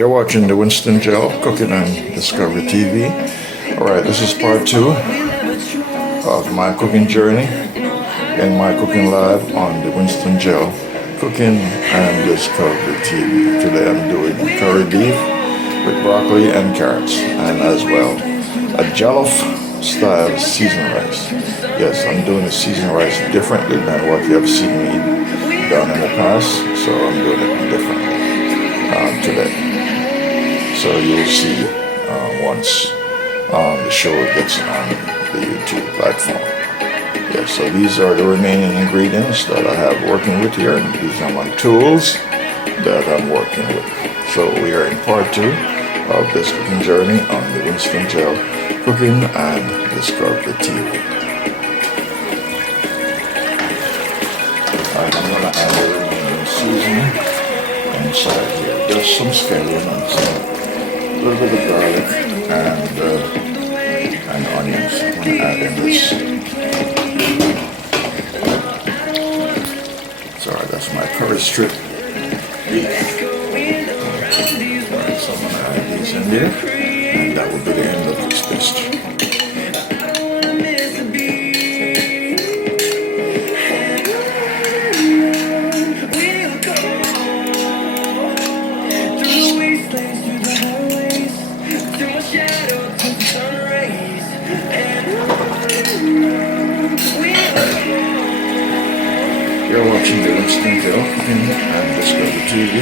You're watching the Winston Gel Cooking on Discovery TV. Alright, this is part 2 of my cooking journey in my cooking lab on the Winston Gel Cooking and Discovery TV. Today I'm doing curry beef with broccoli and carrots, and as well a Jollof-style seasoned rice. Yes, I'm doing the seasoned rice differently than what you have seen me done in the past, so I'm doing it differently today. So you'll see once the show gets on the YouTube platform. Yeah, so these are the remaining ingredients that I have working with here, and these are my tools that I'm working with. So we are in part 2 of this cooking journey on the Winston Gel Cooking and Discovery TV. Alright, I'm going to add the remaining seasoning inside here. Just some scallion and some a little bit of garlic and onions. I'm going to add in this. Sorry, that's my curry strip beef. So I'm going to add these in there, and that will be the end of this dish. You're watching the Winston Gel Cooking and Discovery TV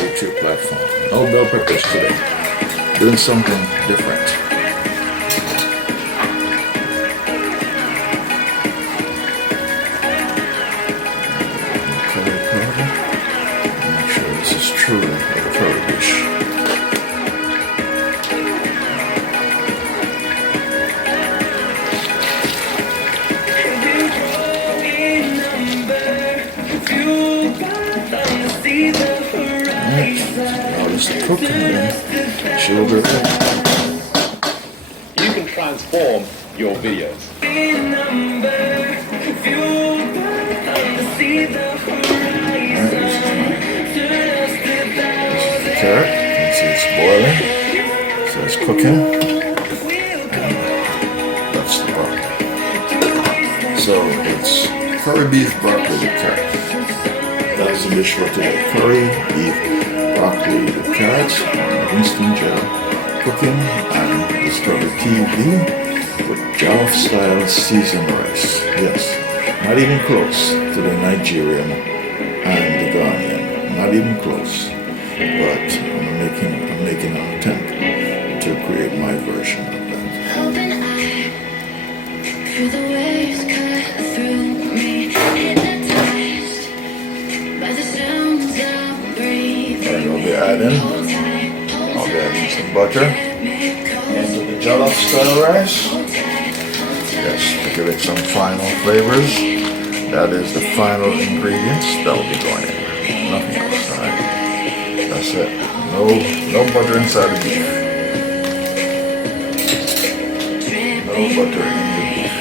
YouTube platform. No bell peppers today. Doing something different. Curry powder. Make sure this is truly a curry dish. Cook and then she'll be ready. You can transform your videos. This is the carrot. You can see it's boiling. So it's cooking. And that's the broccoli. So it's curry beef, broccoli, with carrot. That's the dish for today. Curry beef, broccoli with carrots on Winston Gel Cooking and Discovery TV with Jollof-style seasoned rice. Yes, not even close to the Nigerian and the Ghanaian. Not even close. But I'm making an attempt to create my version of that. Open eye, through the waves cut through me, hypnotized by the sounds of breathing. And I'll be adding some butter into the Jollof-style rice. Yes, to give it some final flavors. That is the final ingredients that will be going in. Nothing else, alright? That's it. No butter inside the beef. No butter in the beef.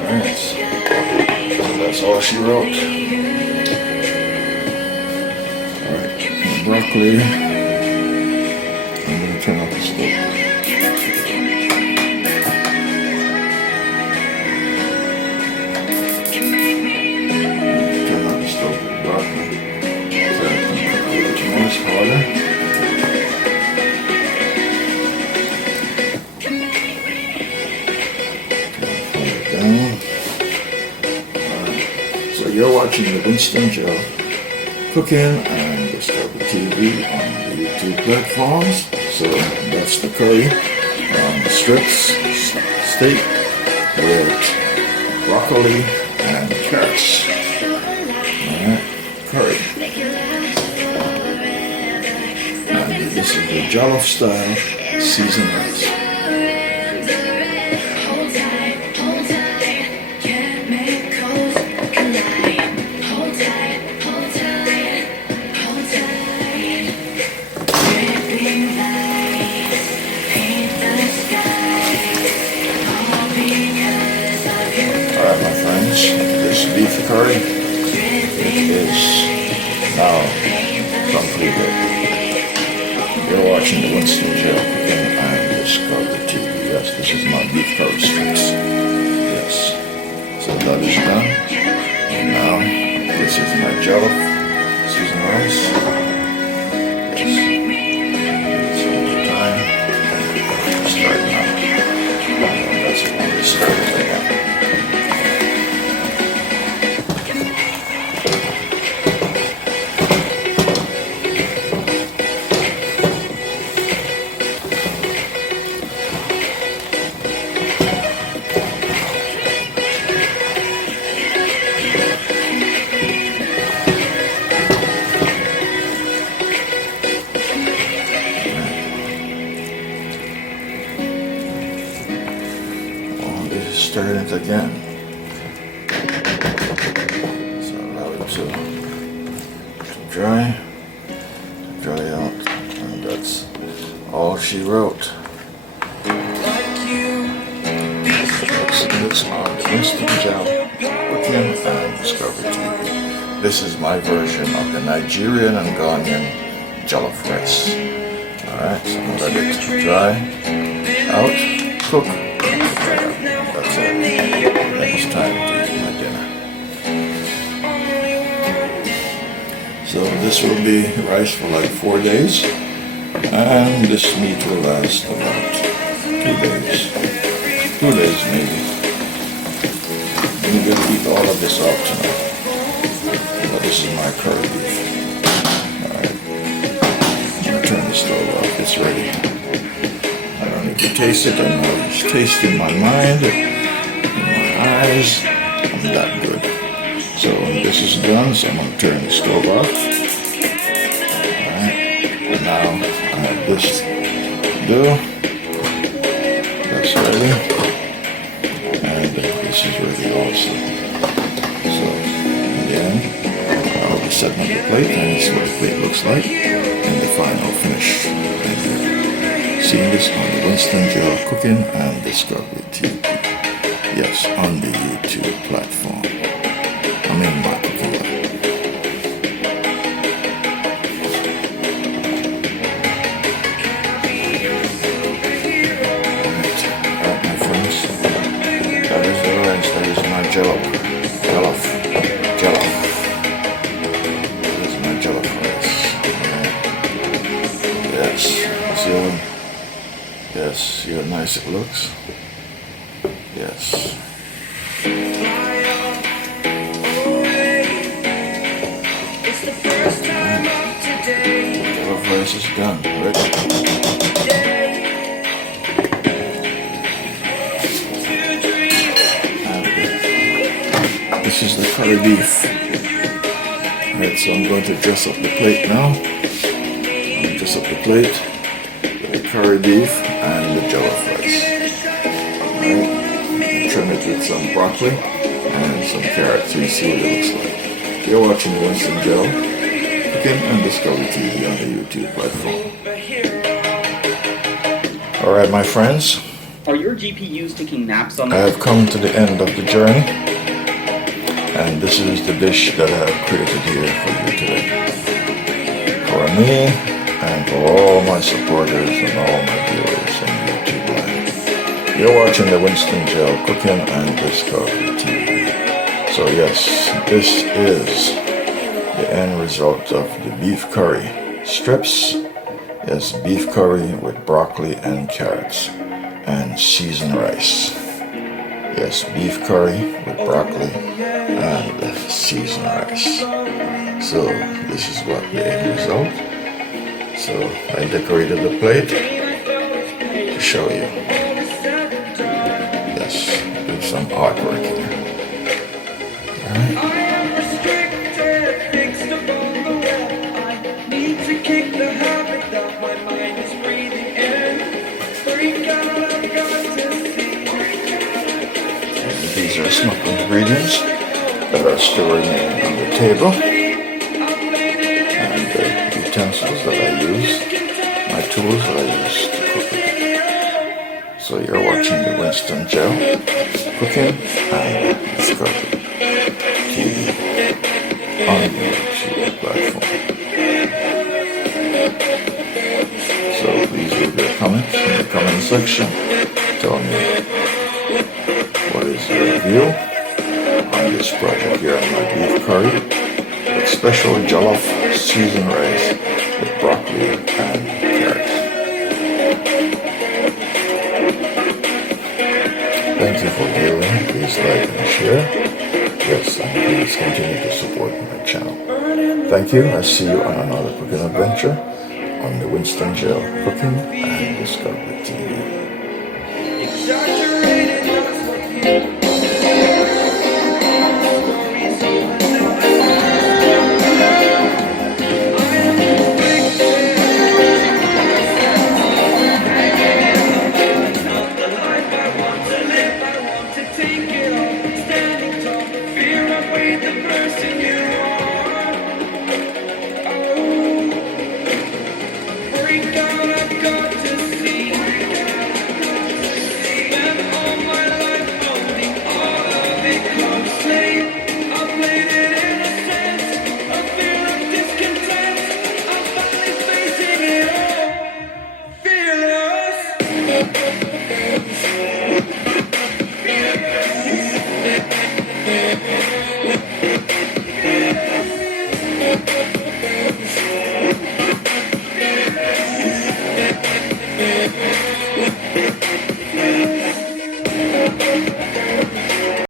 Alright. So that's all she wrote. Alright, broccoli. I'm going to turn off the stove. Turn off the stove with broccoli. So I can cook a little more harder. Alright, so you're watching the Winston Gel Cooking and Discovery TV on the YouTube platforms. So that's the curry, strips, steak with broccoli and carrots. Alright, curry. And this is the Jollof-style seasoned rice. Alright, my friends, this beef curry is now completed. You're watching the Winston Gel Cooking and Discovery TV. Yes, this is my beef curry strips. Yes. So that is done. And now, this is my jollof seasoned rice. Yes. So more time. Start now. That's when we start it again. Stir it again. So allow it to dry out, and that's all she wrote. This on Winston Gel Cooking and Discovery TV. This is my version of the Nigerian and Ghanaian jollof rice. Alright, so I'm gonna let it dry out, cook. That's it. It's time to eat my dinner. So this will be rice for like 4 days, and this meat will last about 2 days. 2 days maybe. I'm going to eat all of this off tonight. So this is my curry beef. Alright. I'm going to turn the stove off. It's ready. I don't need to taste it. I know it's tasting my mind. Eyes, I'm that good. So this is done, so I'm going to turn the stove off. Alright, now I have this dough. That's ready. And this is ready also. So, in the end, I'll be setting up the plate, and this is what the plate looks like in the final finish. And seeing this on the Winston Gel Cooking and Discovery TV. Yes, on the YouTube platform. I'm in my cooking lab. Alright, my friends. That is the rice. That is my jollof. That is my jollof rice. Yes. See how nice it looks? Yes. Jollof rice is done. Ready. And this is the curry beef. Alright, so I'm going to dress up the plate now. I'm dress up the plate with the curry beef and the jollof rice. Alright. Trim it with some broccoli and some carrots so you see what it looks like. You're watching Winston Gel Cooking and Discovery TV on the YouTube platform. Alright, my friends. Are your GPUs taking naps on I have come to the end of the journey, and this is the dish that I have created here for you today. For me, and for all my supporters and all my viewers on YouTube Live. You're watching the Winston Gel Cooking and Discovery TV. So yes, this is the end result of the beef curry strips. Yes, beef curry with broccoli and carrots and seasoned rice. Yes, beef curry with broccoli and seasoned rice. So this is what the end result. So I decorated the plate to show you. Yes, do some artwork here. Alright. These are some ingredients that are still remaining on the table. And the utensils that I use, my tools that I use to cook with. So you're watching the Winston Gel Cooking and Discovery TV on the YouTube platform. leave your comment in the comment section. Tell me what is your view on this project here on my beef curry with special jollof seasoned rice with broccoli and carrots. Thank you for viewing. Please like and share. Yes, and please continue to support my channel. Thank you. I see you on another cooking adventure on the Winston Jail Cooking and Discovery TV. Exaggerated, that's what you